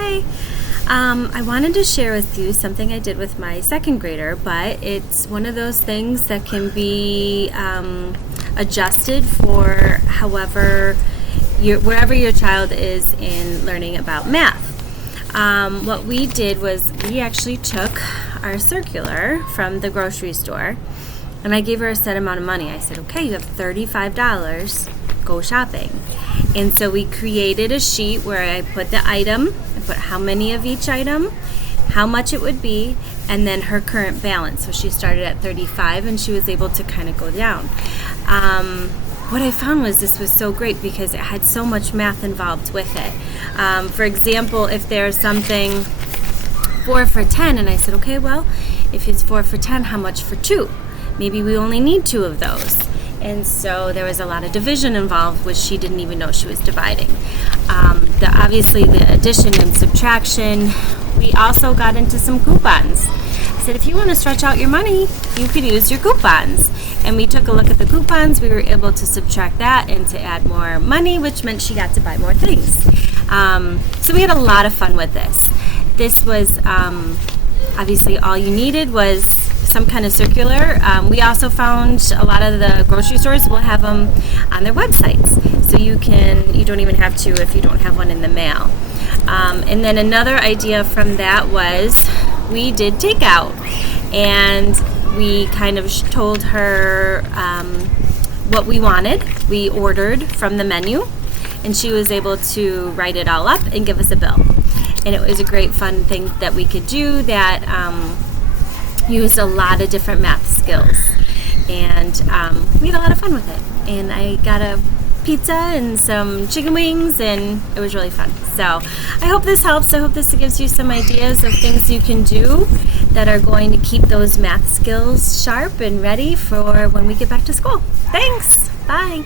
Hi. I wanted to share with you something I did with my second grader, but it's one of those things that can be adjusted for wherever your child is in learning about math. What we did was we actually took our circular from the grocery store, and I gave her a set amount of money. I said, okay, you have $35, go shopping. And so we created a sheet where I put the item, I put how many of each item, how much it would be, and then her current balance. So she started at 35 and she was able to kind of go down. What I found was this was so great because it had so much math involved with it. For example, if there's something 4 for 10, and I said, okay, well, if it's 4 for 10, how much for 2? Maybe we only need 2 of those. And so there was a lot of division involved, which she didn't even know she was dividing. Obviously, the addition and subtraction. We also got into some coupons. I said, if you want to stretch out your money, you could use your coupons. And we took a look at the coupons. We were able to subtract that and to add more money, which meant she got to buy more things. So we had a lot of fun with this. This was obviously all you needed was some kind of circular. We also found a lot of the grocery stores will have them on their websites, so you don't even have to if you don't have one in the mail. And then another idea from that was we did takeout, and we kind of told her what we wanted. We ordered from the menu, and she was able to write it all up and give us a bill. And it was a great fun thing that we could do that used a lot of different math skills, and we had a lot of fun with it. And I got a pizza and some chicken wings, and it was really fun. So I hope this helps. I hope this gives you some ideas of things you can do that are going to keep those math skills sharp and ready for when we get back to school. Thanks. Bye.